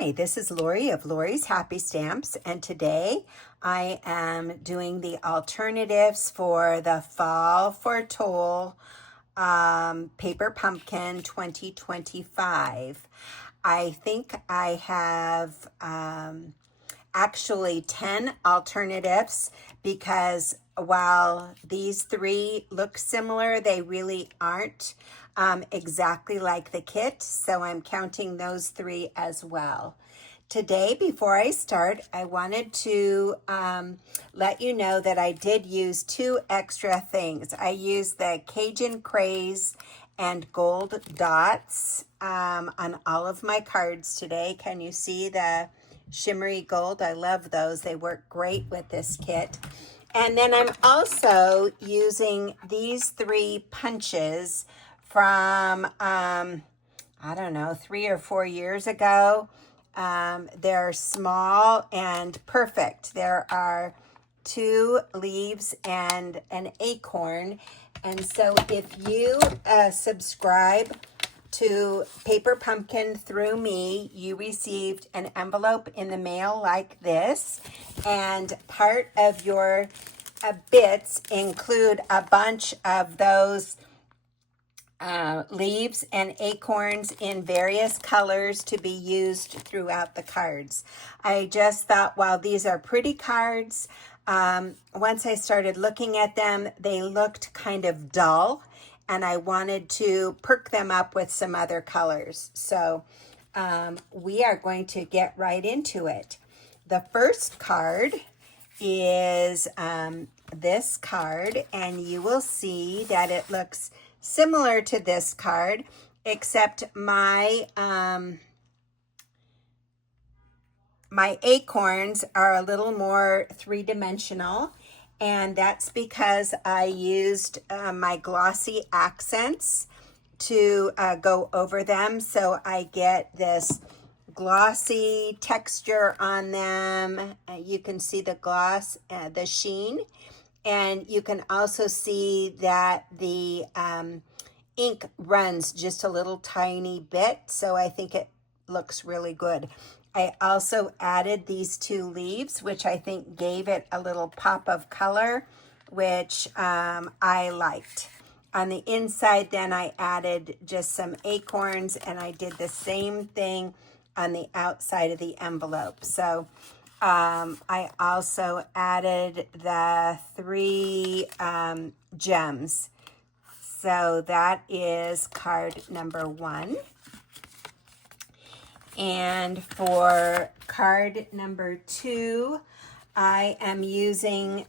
Hi, this is Lori of Lori's Happy Stamps, and today I am doing the alternatives for the Fall for Toile Paper Pumpkin 2025. I think I have actually 10 alternatives because while these three look similar, they really aren't exactly like the kit. So I'm counting those three as well. Today, before I start, I wanted to let you know that I did use two extra things. I used the Cajun Craze and gold dots on all of my cards today. Can you see the shimmery gold? I love those. They work great with this kit. And then I'm also using these three punches from, I don't know, 3 or 4 years ago. They're small and perfect. There are 2 leaves and an acorn. And so if you subscribe to Paper Pumpkin through me, you received an envelope in the mail like this, and part of your bits include a bunch of those leaves and acorns in various colors to be used throughout the cards. I just thought, while these are pretty cards, once I started looking at them, they looked kind of dull, and I wanted to perk them up with some other colors. So we are going to get right into it. The first card is this card, and you will see that it looks similar to this card, except my my acorns are a little more three-dimensional, and that's because I used my glossy accents to go over them, so I get this glossy texture on them. You can see the gloss, the sheen, and you can also see that the ink runs just a little tiny bit, so I think it looks really good. I also added these 2 leaves, which I think gave it a little pop of color, which I liked. On the inside, then I added just some acorns, and I did the same thing on the outside of the envelope. So I also added the 3 gems. So that is card number 1. And for card number 2, I am using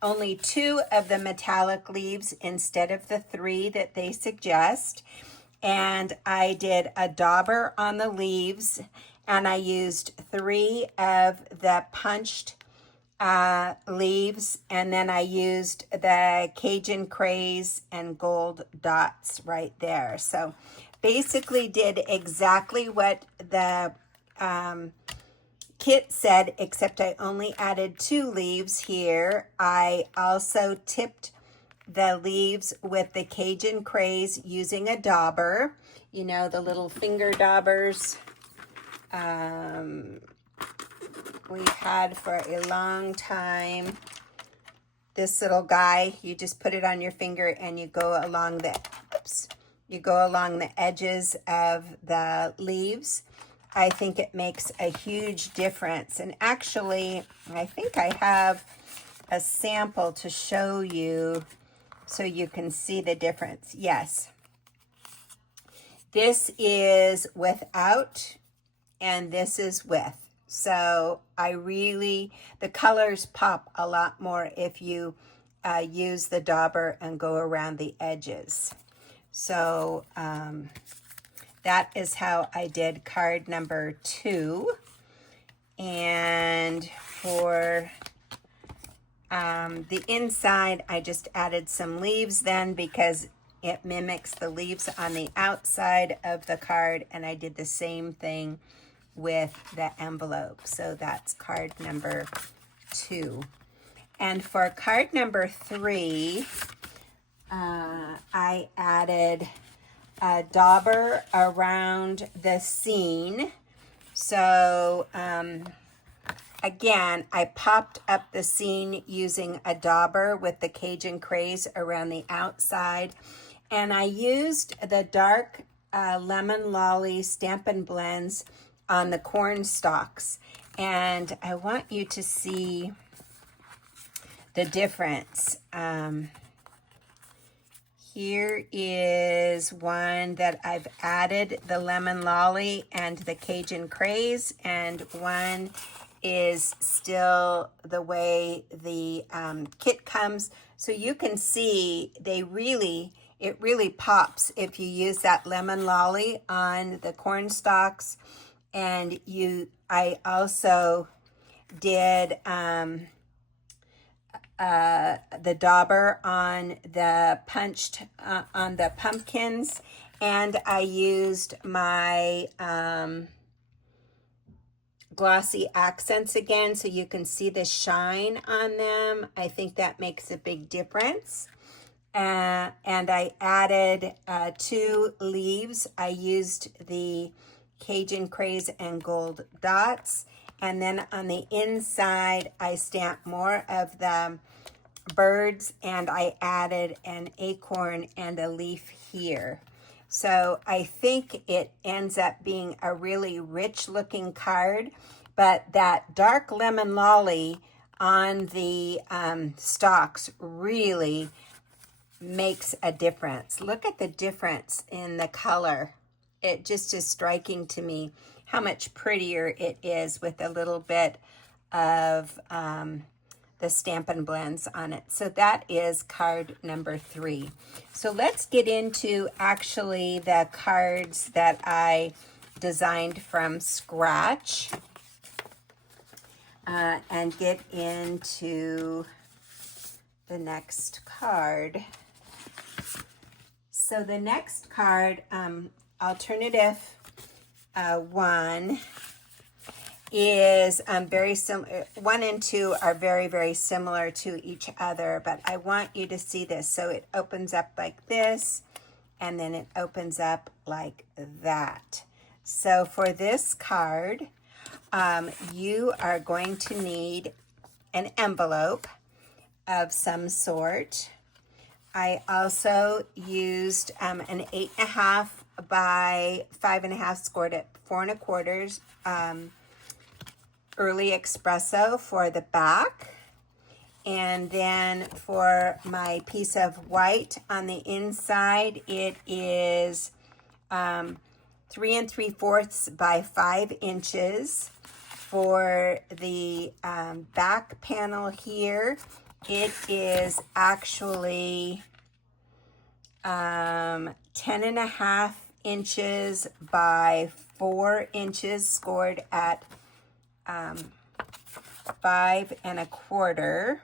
only 2 of the metallic leaves instead of the 3 that they suggest. And I did a dauber on the leaves, and I used 3 of the punched leaves, and then I used the Cajun Craze and gold dots right there. So basically did exactly what the kit said, except I only added 2 leaves here. I also tipped the leaves with the Cajun Craze using a dauber, you know, the little finger daubers we've had for a long time. This little guy, you just put it on your finger and you go along the edges of the leaves. I think it makes a huge difference. And actually, I think I have a sample to show you so you can see the difference. Yes. This is without, and this is with. So the colors pop a lot more if you use the dauber and go around the edges. So that is how I did card number 2. And for the inside, I just added some leaves then because it mimics the leaves on the outside of the card, and I did the same thing with the envelope. So that's card number 2. And for card number 3, I added a dauber around the scene. So again, I popped up the scene using a dauber with the Cajun craze around the outside. And I used the dark lemon lolly Stampin' Blends on the corn stalks. And I want you to see the difference. Here is one that I've added the lemon lolly and the Cajun craze, and one is still the way the kit comes. So you can see it really pops if you use that lemon lolly on the corn stalks. And I also did the dauber on the on the pumpkins, and I used my glossy accents again, so you can see the shine on them. I think that makes a big difference. And I added 2 leaves. I used the Cajun craze and gold dots. And then on the inside, I stamped more of the birds, and I added an acorn and a leaf here. So I think it ends up being a really rich looking card, but that dark lemon lolly on the stalks really makes a difference. Look at the difference in the color. It just is striking to me how much prettier it is with a little bit of the Stampin' Blends on it. So that is card number 3. So let's get into actually the cards that I designed from scratch and get into the next card. So the next card, alternative 1, is very similar. 1 and 2 are very, very similar to each other, but I want you to see this. So it opens up like this, and then it opens up like that. So for this card, you are going to need an envelope of some sort. I also used an 8.5 by 5.5 scored at 4 1/4 early espresso for the back. And then for my piece of white on the inside, it is 3 3/4 by 5 inches. For the back panel here, it is actually 10.5 inches by 4 inches, scored at 5 1/4.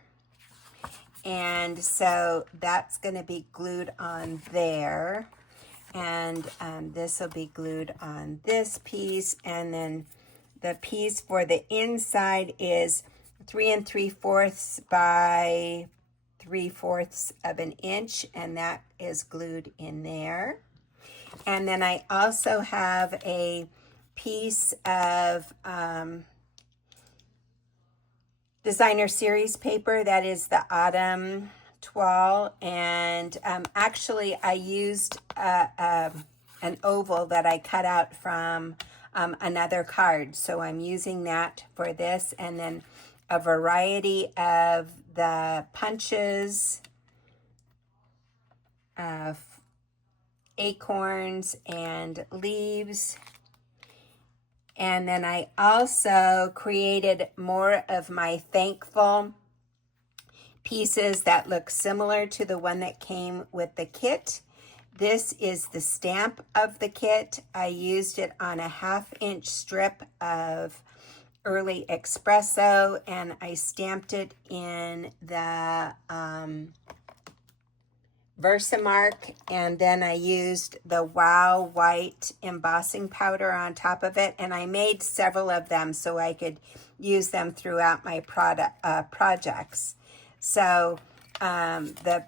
And so that's going to be glued on there. And this will be glued on this piece. And then the piece for the inside is 3 3/4 by 3/4 of an inch. And that is glued in there. And then I also have a piece of designer series paper that is the autumn toile, and actually I used an oval that I cut out from another card, so I'm using that for this, and then a variety of the punches, acorns and leaves. And then I also created more of my thankful pieces that look similar to the one that came with the kit. This is the stamp of the kit. I used it on a 1/2 inch strip of early espresso, and I stamped it in the Versamark, and then I used the Wow White embossing powder on top of it, and I made several of them so I could use them throughout my projects. So the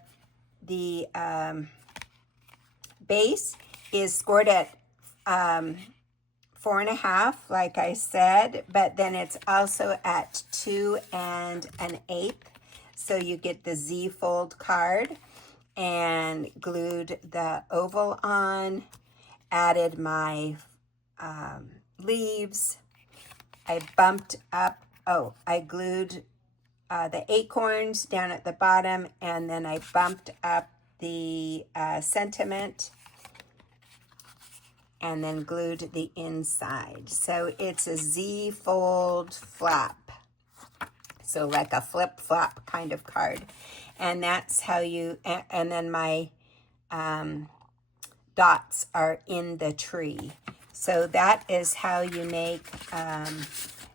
base is scored at 4.5, like I said, but then it's also at 2 1/8. So you get the Z fold card, and glued the oval on, added my leaves. I bumped up, I glued the acorns down at the bottom, and then I bumped up the sentiment and then glued the inside. So it's a Z fold flap. So like a flip flop kind of card. And that's how you, and then my dots are in the tree. So that is how you make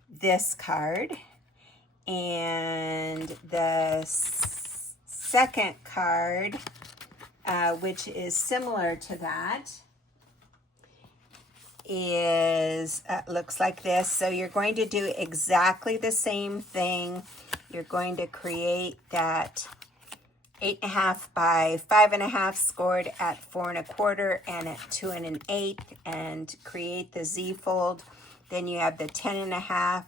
this card. And the second card, which is similar to that, is looks like this. So you're going to do exactly the same thing. You're going to create that 8.5 by 5.5 scored at 4 1/4 and at 2 1/8, and create the Z fold. Then you have the 10.5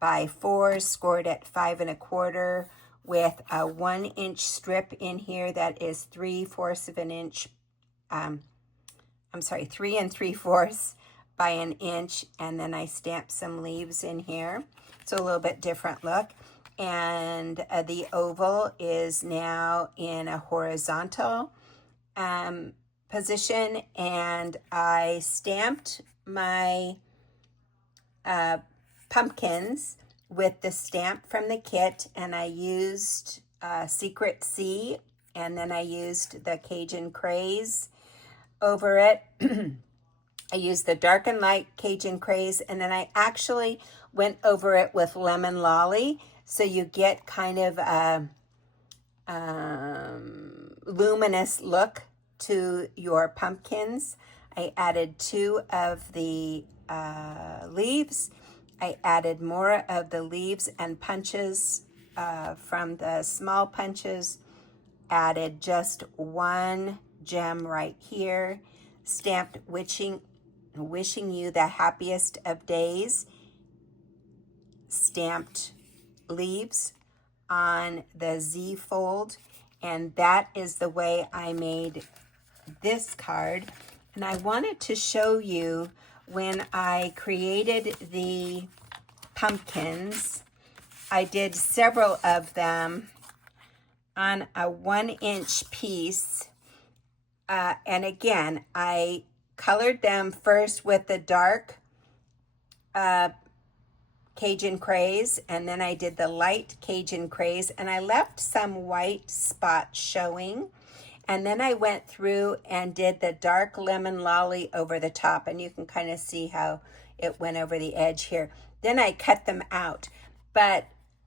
by 4 scored at 5 1/4 with a 1 inch strip in here that is 3/4 of an inch. 3 3/4 by an inch, and then I stamp some leaves in here. So a little bit different look. And the oval is now in a horizontal position, and I stamped my pumpkins with the stamp from the kit, and I used Secret C, and then I used the Cajun Craze over it. I used the dark and light Cajun Craze, and then I actually went over it with Lemon Lolly, so you get kind of a luminous look to your pumpkins. I added 2 of the leaves. I added more of the leaves and punches from the small punches. Added just 1 gem right here. Stamped wishing you the happiest of days. Stamped leaves on the Z fold, and that is the way I made this card. And I wanted to show you when I created the pumpkins. I did several of them on a 1 inch piece, and again I colored them first with the dark Cajun Craze, and then I did the light Cajun Craze, and I left some white spots showing, and then I went through and did the dark Lemon Lolly over the top, and you can kind of see how it went over the edge here. Then I cut them out, but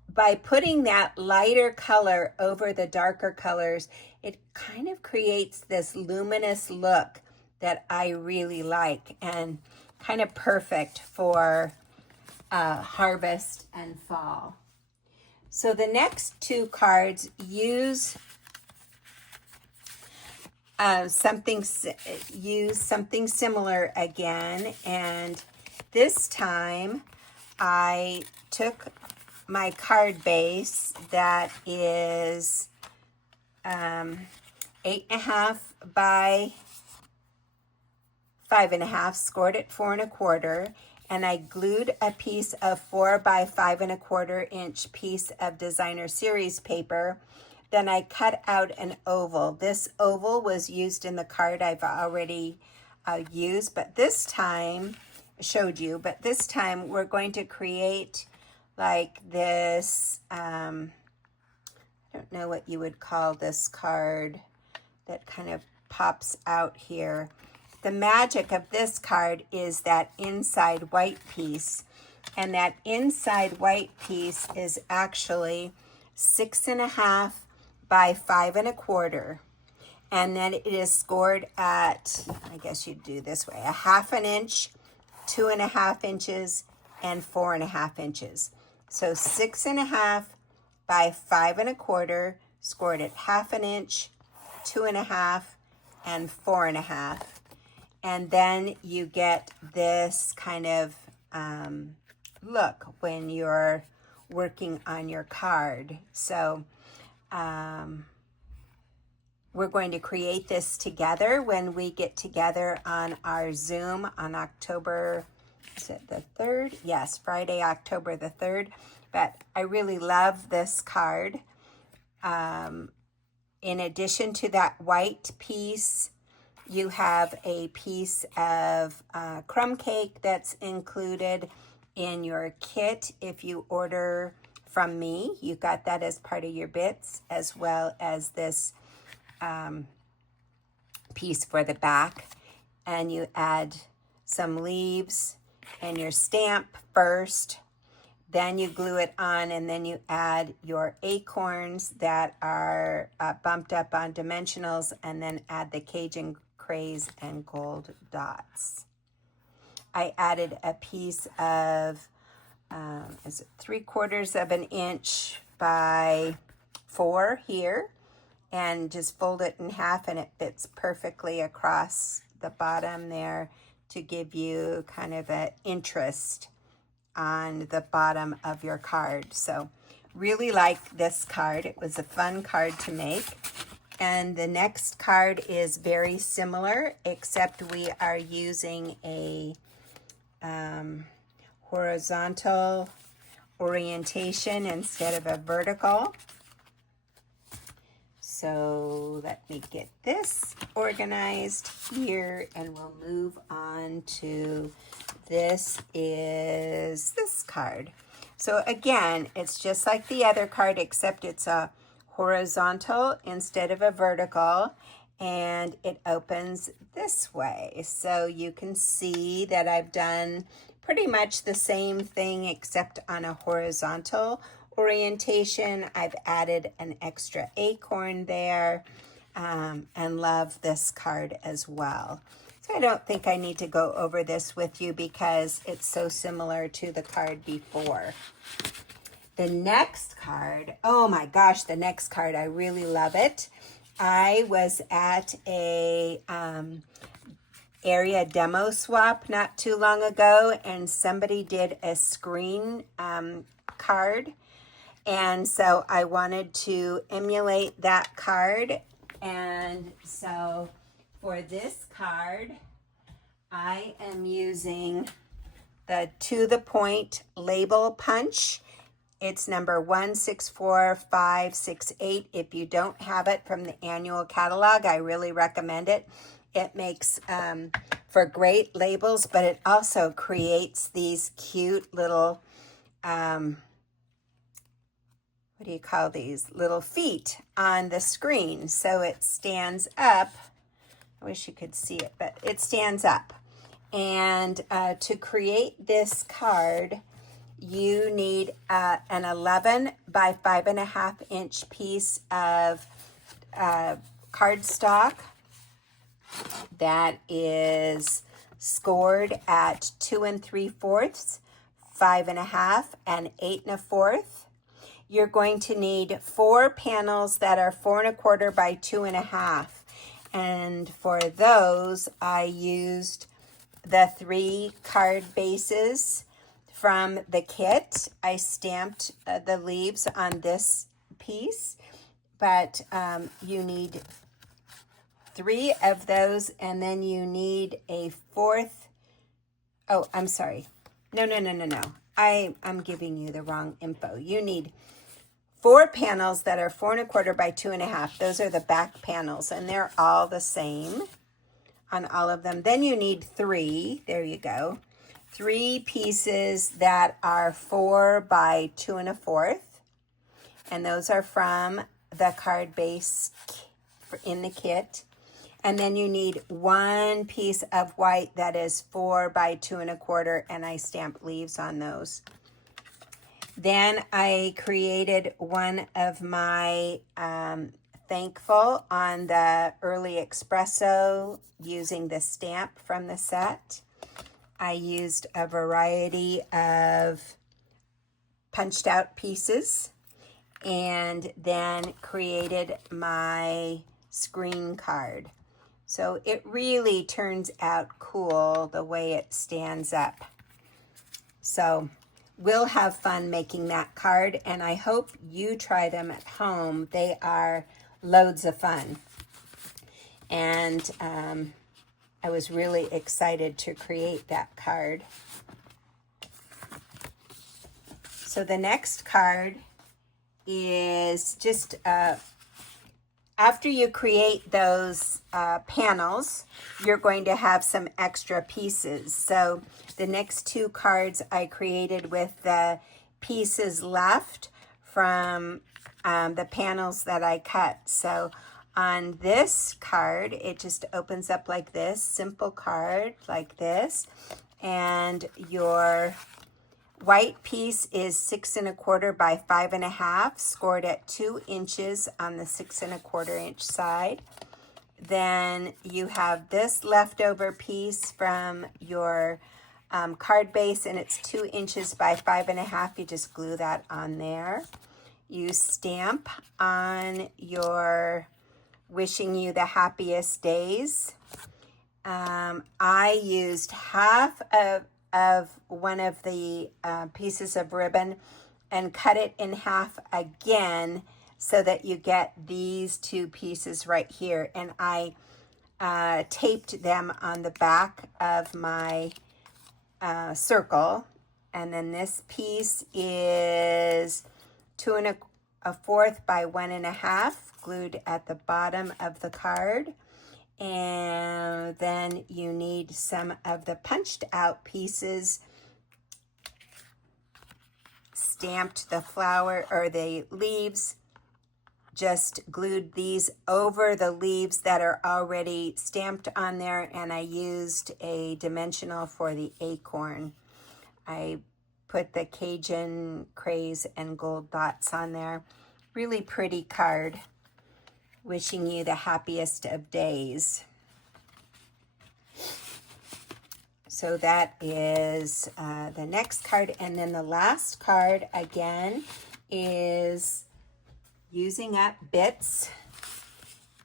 by putting that lighter color over the darker colors, it kind of creates this luminous look that I really like, and kind of perfect for harvest and fall. So the next 2 cards use something similar again, and this time I took my card base that is 8.5 by 5.5 scored at 4 1/4, and I glued a piece of 4 by 5 1/4 inch piece of designer series paper. Then I cut out an oval. This oval was used in the card I've already used, but this time showed you, but this time we're going to create like this, I don't know what you would call this card that kind of pops out here. The magic of this card is that inside white piece, and that inside white piece is actually 6.5 by 5 1/4, and then it is scored at, I guess you'd do this way, 1/2 inch, 2.5 inches, and 4.5 inches. So 6.5 by 5 1/4, scored at 1/2 inch, 2.5, and 4.5. And then you get this kind of look when you're working on your card. So we're going to create this together when we get together on our Zoom on October, is it the 3rd? Yes, Friday, October the 3rd. But I really love this card. In addition to that white piece, you have a piece of crumb cake that's included in your kit. If you order from me, you got that as part of your bits, as well as this piece for the back. And you add some leaves and your stamp first. Then you glue it on, and then you add your acorns that are bumped up on dimensionals, and then add the Cajun craze and gold dots. I added a piece of, is it 3/4 of an inch by 4 here, and just fold it in half, and it fits perfectly across the bottom there to give you kind of an interest on the bottom of your card. So really like this card. It was a fun card to make. And the next card is very similar, except we are using a horizontal orientation instead of a vertical. So let me get this organized here, and we'll move on to this card. So again, it's just like the other card, except it's a horizontal instead of a vertical, and it opens this way. So you can see that I've done pretty much the same thing except on a horizontal orientation. I've added an extra acorn there, and love this card as well. So I don't think I need to go over this with you because it's so similar to the card before. The next card, oh my gosh, the next card, I really love it. I was at a area demo swap not too long ago, and somebody did a screen card. And so I wanted to emulate that card. And so for this card, I am using the To The Point label punch. It's number 164568. If you don't have it from the annual catalog, I really recommend it. It makes for great labels, but it also creates these cute little, what do you call these? Little feet on the screen. So it stands up. I wish you could see it, but it stands up. And to create this card, you need an 11 by 5.5 inch piece of cardstock that is scored at 2 3/4, 5.5, and 8 1/4. You're going to need 4 panels that are 4 1/4 by 2.5. And for those, I used the 3 card bases from the kit. I stamped the leaves on this piece, but you need 3 of those, and then you need a 4th. Oh, I'm sorry. No. I'm giving you the wrong info. You need 4 panels that are 4 1/4 by 2.5. Those are the back panels, and they're all the same on all of them. Then you need 3, there you go, 3 pieces that are 4 by 2 1/4. And those are from the card base in the kit. And then you need 1 piece of white that is 4 by 2 1/4, and I stamped leaves on those. Then I created one of my thankful on the early espresso using the stamp from the set. I used a variety of punched out pieces, and then created my screen card. So it really turns out cool the way it stands up. So we'll have fun making that card, and I hope you try them at home. They are loads of fun. And I was really excited to create that card. So the next card is just after you create those panels, you're going to have some extra pieces. So the next two cards I created with the pieces left from the panels that I cut. So on this card, it just opens up like this, simple card like this, and your white piece is 6 1/4 by 5 1/2, scored at 2 inches on the 6 1/4 inch side. Then you have this leftover piece from your card base, and it's 2 inches by 5 1/2. You just glue that on there. You stamp on your wishing you the happiest days. I used half of one of the pieces of ribbon and cut it in half again so that you get these two pieces right here. And I taped them on the back of my circle. And then this piece is 2 1/4 by 1 1/2, glued at the bottom of the card. And then you need some of the punched out pieces, stamped the flower or the leaves, just glued these over the leaves that are already stamped on there, and I used a dimensional for the acorn. I put the Cajun craze and gold dots on there. Really pretty card. Wishing you the happiest of days. So that is the next card. And then the last card, again, is using up bits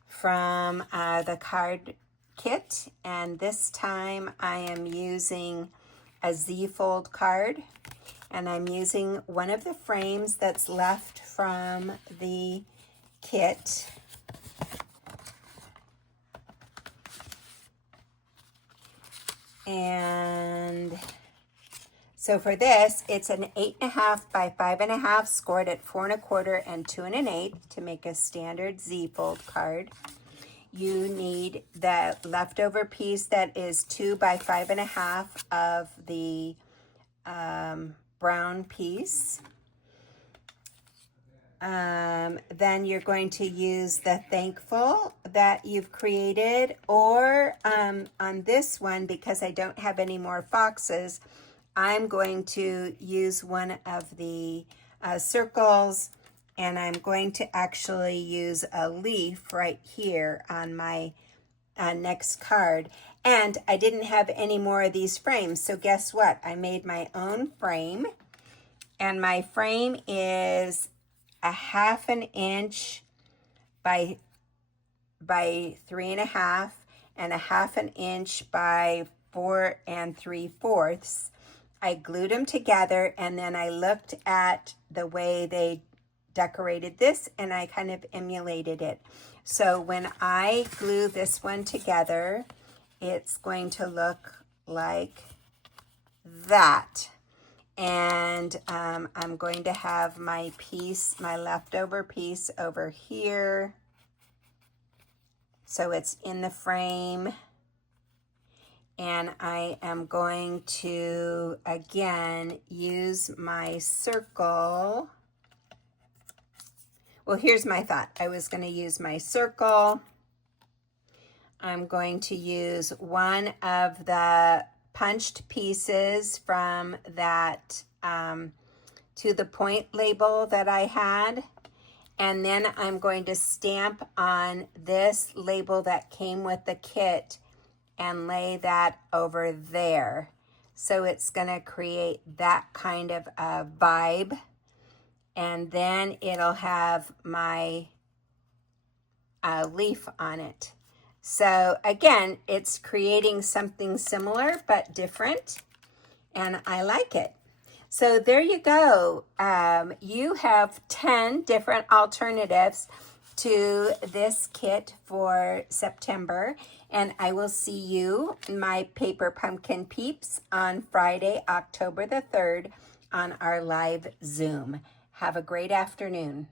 from the card kit. And this time I am using a Z-fold card. And I'm using one of the frames that's left from the kit. And so for this, it's an 8 1/2 by 5 1/2, scored at 4 1/4 and 2 1/8 to make a standard Z-fold card. You need the leftover piece that is 2 by 5 1/2 of the brown piece. Then you're going to use the thankful that you've created, or on this one, because I don't have any more foxes, I'm going to use one of the circles, and I'm going to actually use a leaf right here on my next card. And I didn't have any more of these frames, so guess what? I made my own frame, and my frame is a 1/2 inch by 3 1/2 and a 1/2 inch by 4 3/4. I glued them together, and then I looked at the way they decorated this, and I kind of emulated it. So when I glue this one together, it's going to look like that. And I'm going to have my piece, my leftover piece over here. So it's in the frame. And I am going to, again, use my circle. Well, here's my thought. I was going to use my circle. I'm going to use one of the punched pieces from that to the point label that I had. And then I'm going to stamp on this label that came with the kit and lay that over there. So it's going to create that kind of a vibe. And then it'll have my leaf on it. So again, it's creating something similar but different, and I like it. So there you go. You have 10 different alternatives to this kit for September, and I will see you, my paper pumpkin peeps, on Friday, October the 3rd on our live Zoom. Have a great afternoon.